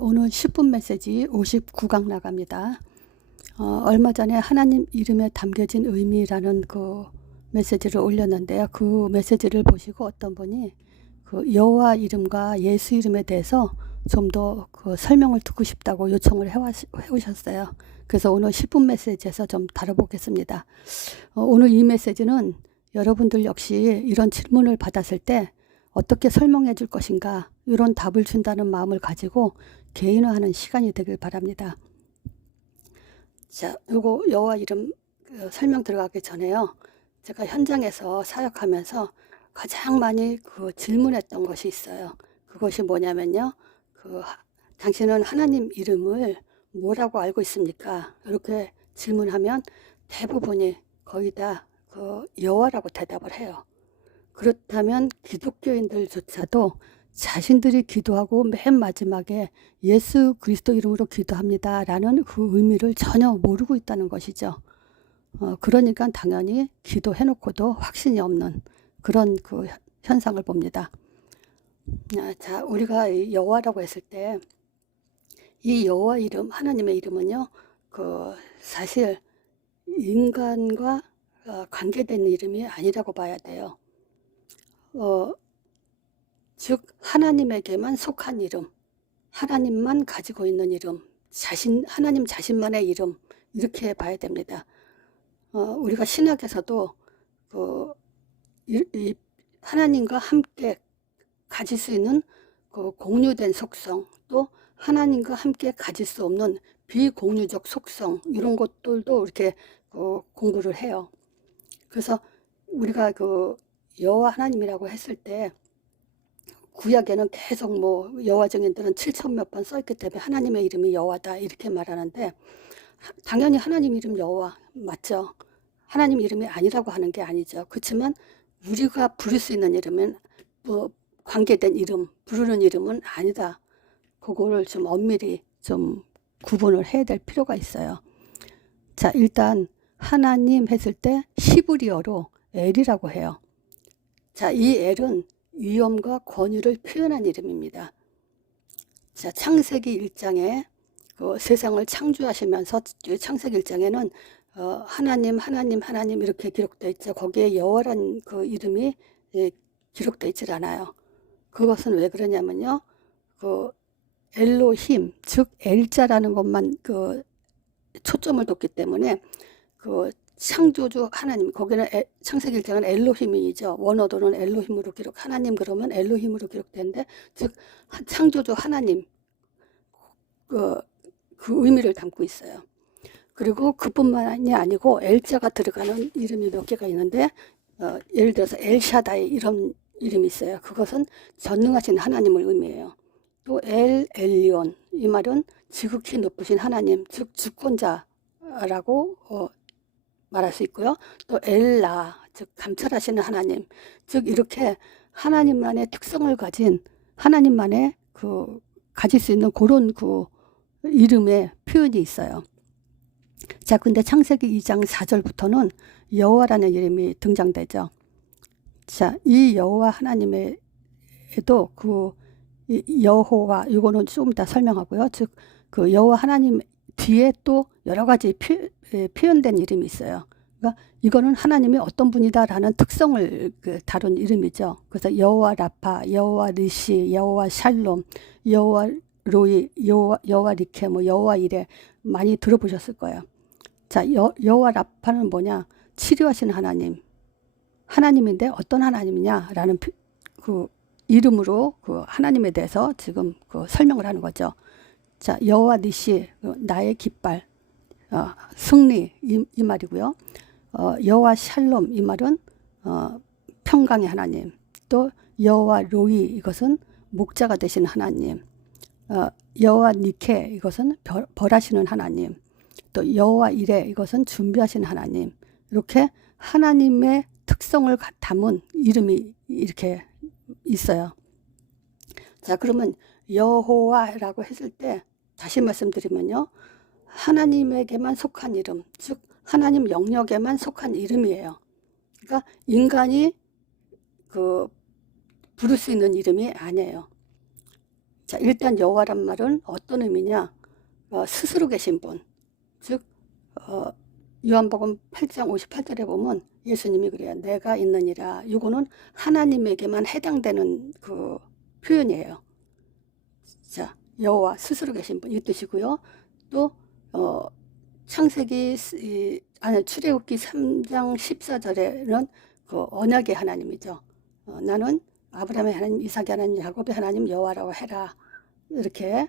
오늘 10분 메시지 59강 나갑니다. 얼마 전에 하나님 이름에 담겨진 의미라는 그 메시지를 올렸는데요. 그 메시지를 보시고 어떤 분이 그 여호와 이름과 예수 이름에 대해서 좀 더 그 설명을 듣고 싶다고 요청을 해오셨어요. 그래서 오늘 10분 메시지에서 좀 다뤄보겠습니다. 오늘 이 메시지는 여러분들 역시 이런 질문을 받았을 때 어떻게 설명해 줄 것인가, 이런 답을 준다는 마음을 가지고 개인화하는 시간이 되길 바랍니다. 자, 요거 여호와 이름 설명 들어가기 전에요. 제가 현장에서 사역하면서 가장 많이 그 질문했던 것이 있어요. 그것이 뭐냐면요. 당신은 하나님 이름을 뭐라고 알고 있습니까? 이렇게 질문하면 대부분이 거의 다 여호와라고 대답을 해요. 그렇다면 기독교인들조차도 자신들이 기도하고 맨 마지막에 예수 그리스도 이름으로 기도합니다 라는 그 의미를 전혀 모르고 있다는 것이죠. 그러니까 당연히 기도해놓고도 확신이 없는 그런 그 현상을 봅니다. 자, 우리가 여호와라고 했을 때 이 여호와 이름, 하나님의 이름은요, 사실 인간과 관계된 이름이 아니라고 봐야 돼요. 즉 하나님에게만 속한 이름, 하나님만 가지고 있는 이름, 하나님 자신만의 이름, 이렇게 봐야 됩니다. 우리가 신학에서도 하나님과 함께 가질 수 있는 공유된 속성, 또 하나님과 함께 가질 수 없는 비공유적 속성, 이런 것들도 이렇게 공부를 해요. 그래서 우리가 여호와 하나님이라고 했을 때 구약에는 계속 여호와 증인들은 7,000몇 번 써있기 때문에 하나님의 이름이 여호와다 이렇게 말하는데, 당연히 하나님 이름 여호와 맞죠. 하나님 이름이 아니라고 하는 게 아니죠. 그렇지만 우리가 부를 수 있는 이름은 관계된 이름, 부르는 이름은 아니다. 그거를 좀 엄밀히 좀 구분을 해야 될 필요가 있어요. 자, 일단 하나님 했을 때 히브리어로 엘이라고 해요. 자, 이 엘은 위엄과 권위를 표현한 이름입니다. 자, 창세기 1장에 세상을 창조하시면서 창세기 1장에는 하나님, 하나님, 하나님 이렇게 기록되어 있죠. 거기에 여호와란 그 이름이 기록되어 있질 않아요. 그것은 왜 그러냐면요. 엘로힘, 즉 엘자라는 것만 초점을 뒀기 때문에 창조주 하나님, 거기는 창세기 1장은 엘로힘이죠. 원어도는 엘로힘으로 하나님 그러면 엘로힘으로 기록되는데, 즉 창조주 하나님 그 의미를 담고 있어요. 그리고 그뿐만이 아니고 엘자가 들어가는 이름이 몇 개가 있는데, 예를 들어서 엘샤다이 이런 이름이 있어요. 그것은 전능하신 하나님을 의미해요. 또 엘리온, 이 말은 지극히 높으신 하나님, 즉 주권자라고 말할 수 있고요. 또 엘라, 즉 감찰하시는 하나님, 즉 이렇게 하나님만의 특성을 가진, 하나님만의 가질 수 있는 그런 이름의 표현이 있어요. 자, 근데 창세기 2장 4절부터는 여호와라는 이름이 등장되죠. 자, 이 여호와 하나님에도 여호와, 이거는 조금 이따 설명하고요. 즉 여호와 하나님 뒤에 또 여러 가지 표현된 이름이 있어요. 그러니까 이거는 하나님이 어떤 분이다라는 특성을 다룬 이름이죠. 그래서 여호와 라파, 여호와 리시, 여호와 샬롬, 여호와 로이, 여호와 리케, 여호와 이레 많이 들어보셨을 거예요. 자, 여호와 라파는 뭐냐? 치료하시는 하나님인데 어떤 하나님이냐라는 이름으로 하나님에 대해서 지금 설명을 하는 거죠. 자, 여호와 니시, 나의 깃발, 승리 이 말이고요. 여호와 샬롬, 이 말은 평강의 하나님. 또 여호와 로이, 이것은 목자가 되시는 하나님. 여호와 니케, 이것은 벌하시는 하나님. 또 여호와 이레, 이것은 준비하시는 하나님. 이렇게 하나님의 특성을 담은 이름이 이렇게 있어요. 자, 그러면 여호와라고 했을 때 다시 말씀드리면요, 하나님에게만 속한 이름, 즉 하나님 영역에만 속한 이름이에요. 그러니까 인간이 부를 수 있는 이름이 아니에요. 자, 일단 여호와란 말은 어떤 의미냐? 스스로 계신 분, 즉 요한복음 8장 58절에 보면 예수님이 그래요. 내가 있느니라. 이거는 하나님에게만 해당되는 그 표현이에요. 자, 여호와 스스로 계신 분 이 뜻이고요. 또 출애굽기 3장 14절에는 그 언약의 하나님이죠. 나는 아브라함의 하나님, 이삭의 하나님, 야곱의 하나님 여호와라고 해라. 이렇게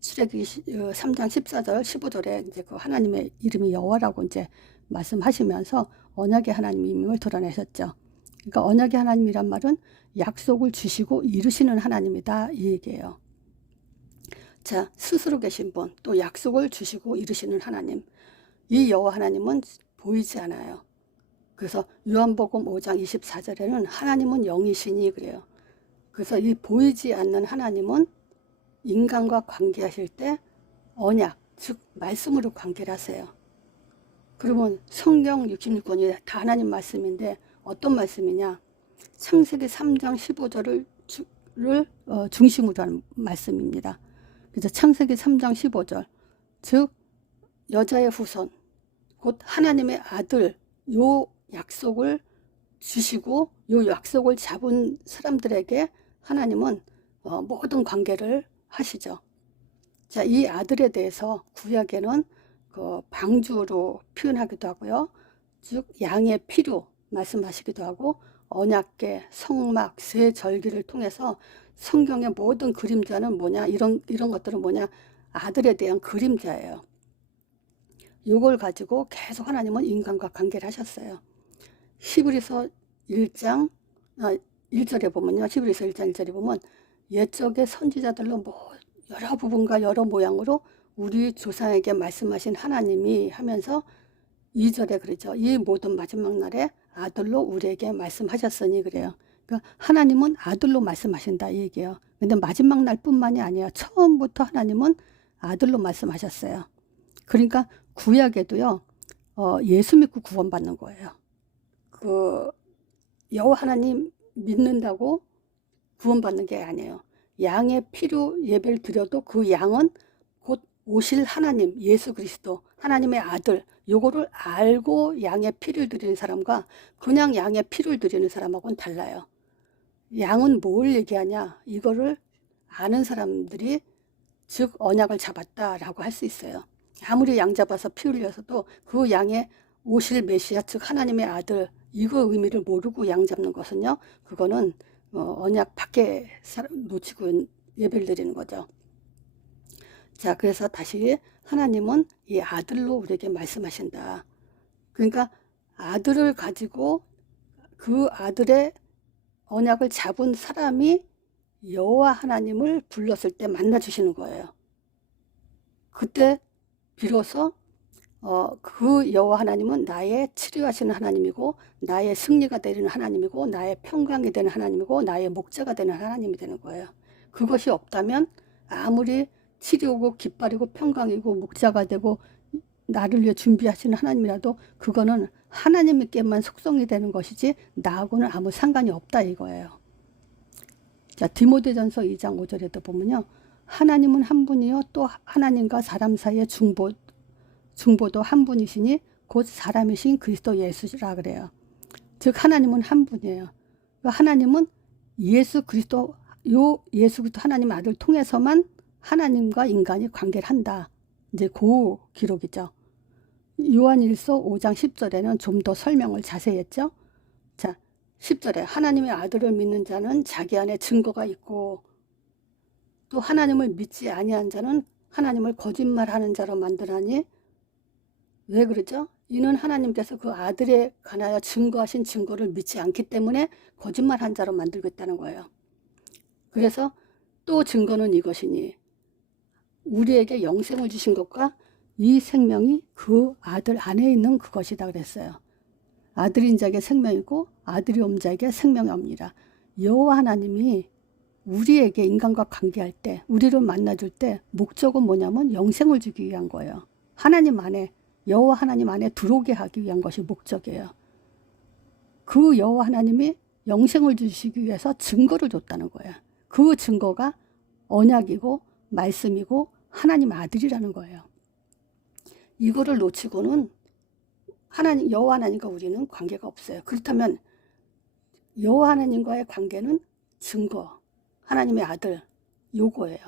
출애굽기 3장 14절, 15절에 이제 그 하나님의 이름이 여호와라고 이제 말씀하시면서 언약의 하나님임을 드러내셨죠. 그러니까 언약의 하나님이란 말은 약속을 주시고 이루시는 하나님이다 이 얘기예요. 자, 스스로 계신 분, 또 약속을 주시고 이루시는 하나님. 이 여호와 하나님은 보이지 않아요. 그래서 요한복음 5장 24절에는 하나님은 영이시니 그래요. 그래서 이 보이지 않는 하나님은 인간과 관계하실 때 언약, 즉 말씀으로 관계를 하세요. 그러면 성경 66권이 다 하나님 말씀인데 어떤 말씀이냐? 창세기 3장 15절을 중심으로 하는 말씀입니다. 그래서 창세기 3장 15절, 즉 여자의 후손, 곧 하나님의 아들, 요 약속을 주시고 요 약속을 잡은 사람들에게 하나님은 모든 관계를 하시죠. 자, 이 아들에 대해서 구약에는 그 방주로 표현하기도 하고요. 즉 양의 피로 말씀하시기도 하고 언약궤, 성막, 세 절기를 통해서 성경의 모든 그림자는 뭐냐, 이런 것들은 뭐냐, 아들에 대한 그림자예요. 이걸 가지고 계속 하나님은 인간과 관계를 하셨어요. 히브리서 1장 1절에 보면요. 히브리서 1장 1절에 보면 옛적의 선지자들로 여러 부분과 여러 모양으로 우리 조상에게 말씀하신 하나님이 하면서 2절에 그러죠. 이 모든 마지막 날에 아들로 우리에게 말씀하셨으니 그래요. 그러니까 하나님은 아들로 말씀하신다 이 얘기예요. 근데 마지막 날뿐만이 아니에요. 처음부터 하나님은 아들로 말씀하셨어요. 그러니까 구약에도요. 예수 믿고 구원받는 거예요. 그 여호와 하나님 믿는다고 구원받는 게 아니에요. 양의 피로 예배를 드려도 그 양은 곧 오실 하나님, 예수 그리스도, 하나님의 아들, 요거를 알고 양의 피를 드리는 사람과 그냥 양의 피를 드리는 사람하고는 달라요. 양은 뭘 얘기하냐? 이거를 아는 사람들이 즉 언약을 잡았다라고 할 수 있어요. 아무리 양 잡아서 피 흘려서도 그 양의 오실 메시아 즉 하나님의 아들 이거 의미를 모르고 양 잡는 것은요. 그거는 언약 밖에 놓치고 예배를 드리는 거죠. 자, 그래서 다시 하나님은 이 아들로 우리에게 말씀하신다. 그러니까 아들을 가지고 그 아들의 언약을 잡은 사람이 여호와 하나님을 불렀을 때 만나주시는 거예요. 그때 비로소 그 여호와 하나님은 나의 치료하시는 하나님이고 나의 승리가 되는 하나님이고 나의 평강이 되는 하나님이고 나의 목자가 되는 하나님이 되는 거예요. 그것이 없다면 아무리 치료고 깃발이고 평강이고 목자가 되고 나를 위해 준비하시는 하나님이라도 그거는 하나님께만 속성이 되는 것이지 나하고는 아무 상관이 없다 이거예요. 자, 디모데전서 2장 5절에도 보면요. 하나님은 한 분이요 또 하나님과 사람 사이의 중보도 한 분이시니 곧 사람이신 그리스도 예수라 그래요. 즉 하나님은 한 분이에요. 하나님은 예수 그리스도 하나님 아들 통해서만 하나님과 인간이 관계를 한다. 이제 그 기록이죠. 요한일서 5장 10절에는 좀 더 설명을 자세히 했죠. 자, 10절에 하나님의 아들을 믿는 자는 자기 안에 증거가 있고 또 하나님을 믿지 아니한 자는 하나님을 거짓말하는 자로 만드나니 왜 그러죠? 이는 하나님께서 그 아들에 관하여 증거하신 증거를 믿지 않기 때문에 거짓말한 자로 만들고 있다는 거예요. 그래서 또 증거는 이것이니 우리에게 영생을 주신 것과 이 생명이 그 아들 안에 있는 그것이다 그랬어요. 아들인 자에게 생명이고 아들이 없는 자에게 생명이 옵니다. 여호와 하나님이 우리에게 인간과 관계할 때 우리를 만나줄 때 목적은 뭐냐면 영생을 주기 위한 거예요. 하나님 안에 여호와 하나님 안에 들어오게 하기 위한 것이 목적이에요. 그 여호와 하나님이 영생을 주시기 위해서 증거를 줬다는 거예요. 그 증거가 언약이고 말씀이고 하나님 아들이라는 거예요. 이거를 놓치고는 하나님, 여호와 하나님과 우리는 관계가 없어요. 그렇다면 여호와 하나님과의 관계는 증거, 하나님의 아들, 요거예요.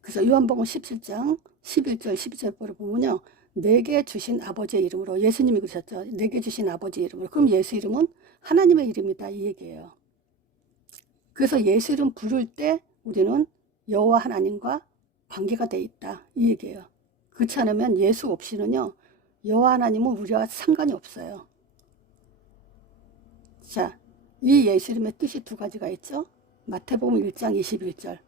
그래서 요한복음 17장 11절 12절을 보면요, 내게 주신 아버지의 이름으로, 예수님이 그러셨죠. 내게 주신 아버지의 이름으로. 그럼 예수 이름은 하나님의 이름이다, 이 얘기예요. 그래서 예수 이름 부를 때 우리는 여호와 하나님과 관계가 돼 있다, 이 얘기예요. 그렇지 않으면 예수 없이는요, 여호와 하나님은 우리와 상관이 없어요. 자, 이 예수 이름의 뜻이 두 가지가 있죠. 마태복음 1장 21절,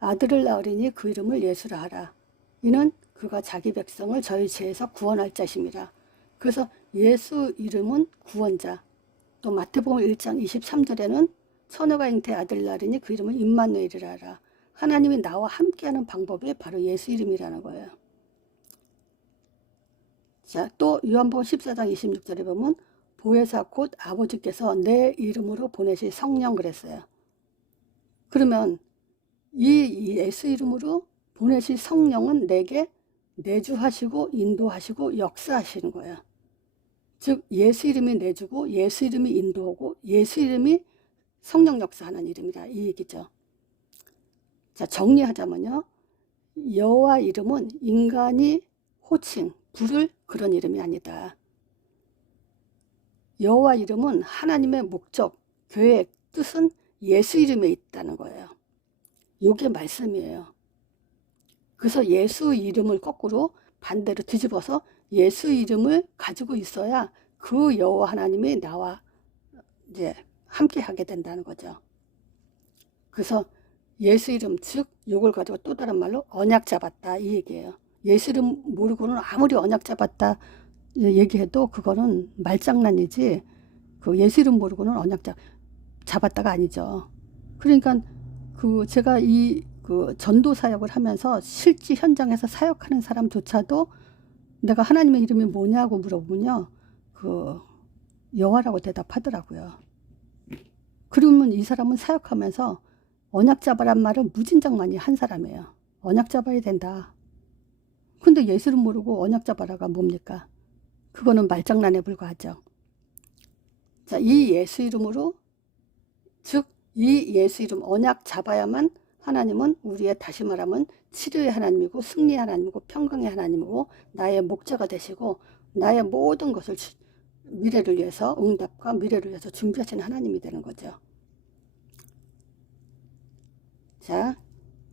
아들을 낳으리니 그 이름을 예수라 하라. 이는 그가 자기 백성을 저희 죄에서 구원할 자심이라. 그래서 예수 이름은 구원자. 또 마태복음 1장 23절에는 처녀가 잉태 아들 낳으리니 그 이름은 임마누엘이라 하라. 하나님이 나와 함께하는 방법이 바로 예수 이름이라는 거예요. 자, 또 요한복음 14장 26절에 보면 보혜사 곧 아버지께서 내 이름으로 보내실 성령 그랬어요. 그러면 이 예수 이름으로 보내실 성령은 내게 내주하시고 인도하시고 역사하시는 거예요. 즉 예수 이름이 내주고 예수 이름이 인도하고 예수 이름이 성령 역사하는 이름이라, 이 얘기죠. 자, 정리하자면요, 여호와 이름은 인간이 호칭, 부를 그런 이름이 아니다. 여호와 이름은 하나님의 목적, 계획, 뜻은 예수 이름에 있다는 거예요. 이게 말씀이에요. 그래서 예수 이름을 거꾸로 반대로 뒤집어서 예수 이름을 가지고 있어야 그 여호와 하나님이 나와 이제 함께 하게 된다는 거죠. 그래서 예수 이름, 즉 요걸 가지고 또 다른 말로 언약 잡았다, 이 얘기예요. 예수 이름 모르고는 아무리 언약 잡았다 얘기해도 그거는 말장난이지, 그 예수 이름 모르고는 언약 잡았다가 아니죠. 그러니까 그 제가 그 전도 사역을 하면서 실제 현장에서 사역하는 사람조차도 내가 하나님의 이름이 뭐냐고 물어보면요, 그 여호와라고 대답하더라고요. 그러면 이 사람은 사역하면서 언약 잡아란 말을 무진장 많이 한 사람이에요. 언약 잡아야 된다. 근데 예수 이름 모르고 언약 잡아라가 뭡니까? 그거는 말장난에 불과하죠. 자, 이 예수 이름으로, 즉 이 예수 이름 언약 잡아야만 하나님은 우리의, 다시 말하면 치료의 하나님이고 승리의 하나님이고 평강의 하나님이고 나의 목자가 되시고 나의 모든 것을 미래를 위해서, 응답과 미래를 위해서 준비하시는 하나님이 되는 거죠. 자,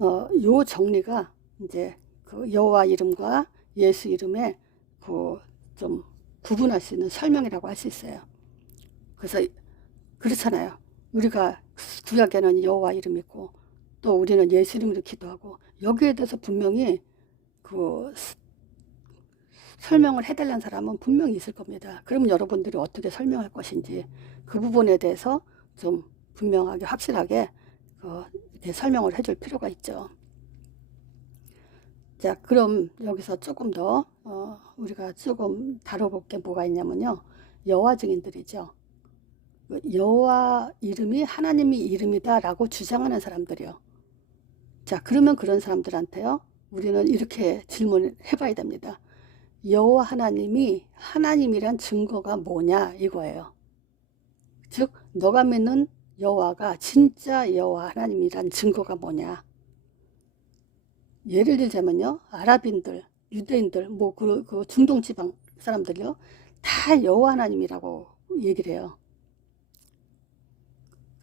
요 정리가 이제 그 여호와 이름과 예수 이름의 그 좀 구분할 수 있는 설명이라고 할 수 있어요. 그래서 그렇잖아요. 우리가 구약에는 여호와 이름 있고 또 우리는 예수 이름으로 기도하고, 여기에 대해서 분명히 그 설명을 해달라는 사람은 분명히 있을 겁니다. 그럼 여러분들이 어떻게 설명할 것인지 그 부분에 대해서 좀 분명하게 확실하게 이렇게 설명을 해줄 필요가 있죠. 자, 그럼 여기서 조금 더 우리가 조금 다뤄볼 게 뭐가 있냐면요, 여호와 증인들이죠. 여호와 이름이 하나님의 이름이다 라고 주장하는 사람들이요. 자, 그러면 그런 사람들한테요, 우리는 이렇게 질문을 해봐야 됩니다. 여호와 하나님이 하나님이란 증거가 뭐냐, 이거예요. 즉 너가 믿는 여호와가 진짜 여호와 하나님이란 증거가 뭐냐. 예를 들자면요, 아랍인들, 유대인들, 뭐 그 중동 지방 사람들요, 다 여호와 하나님이라고 얘기를 해요.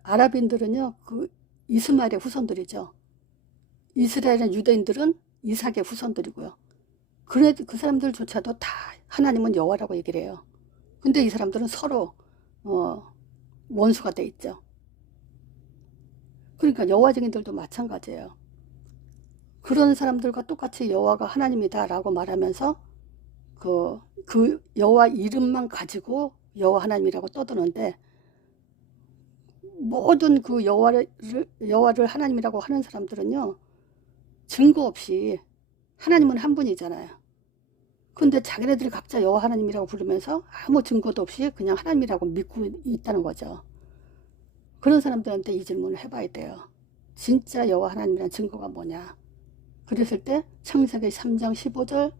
아랍인들은요, 그 이스마엘의 후손들이죠. 이스라엘의 유대인들은 이삭의 후손들이고요. 그래도 그 사람들조차도 다 하나님은 여호와라고 얘기를 해요. 근데 이 사람들은 서로 원수가 돼 있죠. 그러니까 여호와 증인들도 마찬가지예요. 그런 사람들과 똑같이 여호와가 하나님이다 라고 말하면서 그 여호와 이름만 가지고 여호와 하나님이라고 떠드는데, 모든 그 여호와를 하나님이라고 하는 사람들은요, 증거 없이, 하나님은 한 분이잖아요. 근데 자기네들이 각자 여호와 하나님이라고 부르면서 아무 증거도 없이 그냥 하나님이라고 믿고 있다는 거죠. 그런 사람들한테 이 질문을 해봐야 돼요. 진짜 여호와 하나님이란 증거가 뭐냐. 그랬을 때 창세기 3장 15절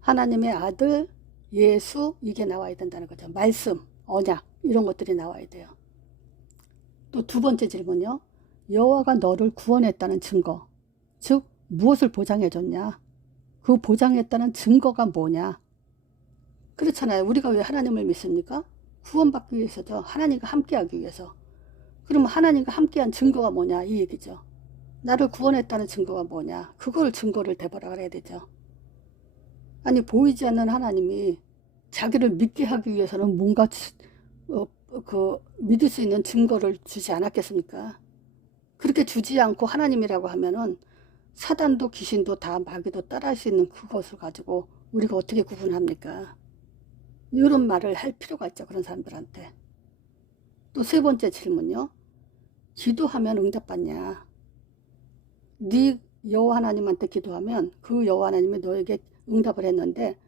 하나님의 아들 예수 이게 나와야 된다는 거죠. 말씀, 언약 이런 것들이 나와야 돼요. 또 두 번째 질문요. 여호와가 너를 구원했다는 증거, 즉 무엇을 보장해 줬냐. 그 보장했다는 증거가 뭐냐. 그렇잖아요. 우리가 왜 하나님을 믿습니까? 구원받기 위해서죠. 하나님과 함께하기 위해서. 그러면 하나님과 함께한 증거가 뭐냐 이 얘기죠. 나를 구원했다는 증거가 뭐냐. 그걸 증거를 대보라 그래야 되죠. 아니 보이지 않는 하나님이 자기를 믿게 하기 위해서는 뭔가 믿을 수 있는 증거를 주지 않았겠습니까? 그렇게 주지 않고 하나님이라고 하면은 사단도 귀신도 다 마귀도 따라할 수 있는 그것을 가지고 우리가 어떻게 구분합니까? 이런 말을 할 필요가 있죠. 그런 사람들한테. 또 세 번째 질문요. 기도하면 응답받냐? 네 여호와 하나님한테 기도하면 그 여호와 하나님이 너에게 응답을 했는데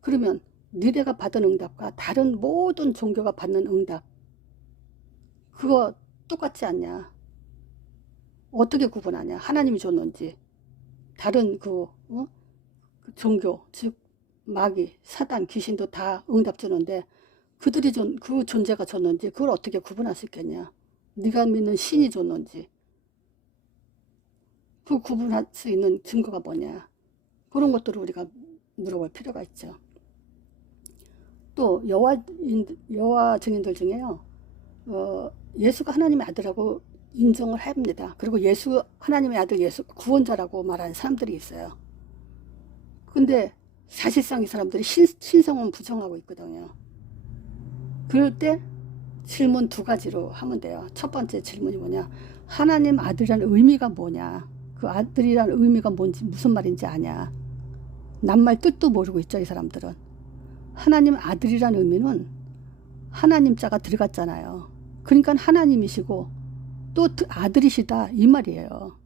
그러면 니네가 받은 응답과 다른 모든 종교가 받는 응답 그거 똑같지 않냐? 어떻게 구분하냐? 하나님이 줬는지 다른 그 종교 즉 마귀, 사단, 귀신도 다 응답 주는데 그들이 그 존재가 줬는지 그걸 어떻게 구분할 수 있겠냐? 네가 믿는 신이 줬는지 그 구분할 수 있는 증거가 뭐냐? 그런 것들을 우리가 물어볼 필요가 있죠. 또 여호와 증인들 중에요. 예수가 하나님의 아들하고 인정을 합니다. 그리고 예수 하나님의 아들 예수 구원자라고 말하는 사람들이 있어요. 근데 사실상 이 사람들이 신성은 부정하고 있거든요. 그럴 때 질문 두 가지로 하면 돼요. 첫 번째 질문이 뭐냐. 하나님 아들이라는 의미가 뭐냐. 그 아들이라는 의미가 뭔지 무슨 말인지 아냐. 낱말 뜻도 모르고 있죠. 이 사람들은. 하나님 아들이라는 의미는 하나님 자가 들어갔잖아요. 그러니까 하나님이시고 또 아들이시다 이 말이에요.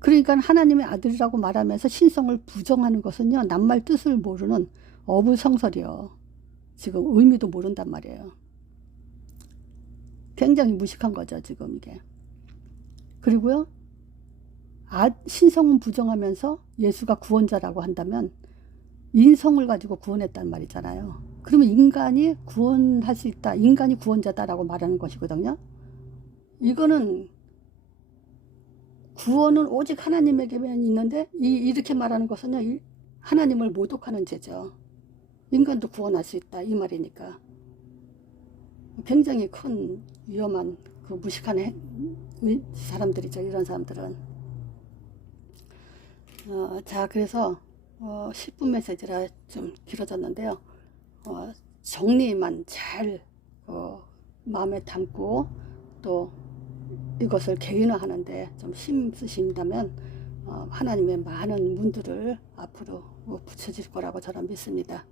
그러니까 하나님의 아들이라고 말하면서 신성을 부정하는 것은요. 낱말 뜻을 모르는 어불성설이요. 지금 의미도 모른단 말이에요. 굉장히 무식한 거죠. 지금 이게. 그리고요. 신성은 부정하면서 예수가 구원자라고 한다면 인성을 가지고 구원했단 말이잖아요. 그러면 인간이 구원할 수 있다. 인간이 구원자다라고 말하는 것이거든요. 이거는 구원은 오직 하나님에게만 있는데 이렇게 말하는 것은요. 하나님을 모독하는 죄죠. 인간도 구원할 수 있다. 이 말이니까. 굉장히 큰 위험한 그 무식한 사람들이죠. 이런 사람들은. 자 그래서 10분 메시지라 좀 길어졌는데요. 정리만 잘 마음에 담고 또 이것을 개인화하는데 좀 힘쓰신다면 하나님의 많은 문들을 앞으로 붙여질 거라고 저는 믿습니다.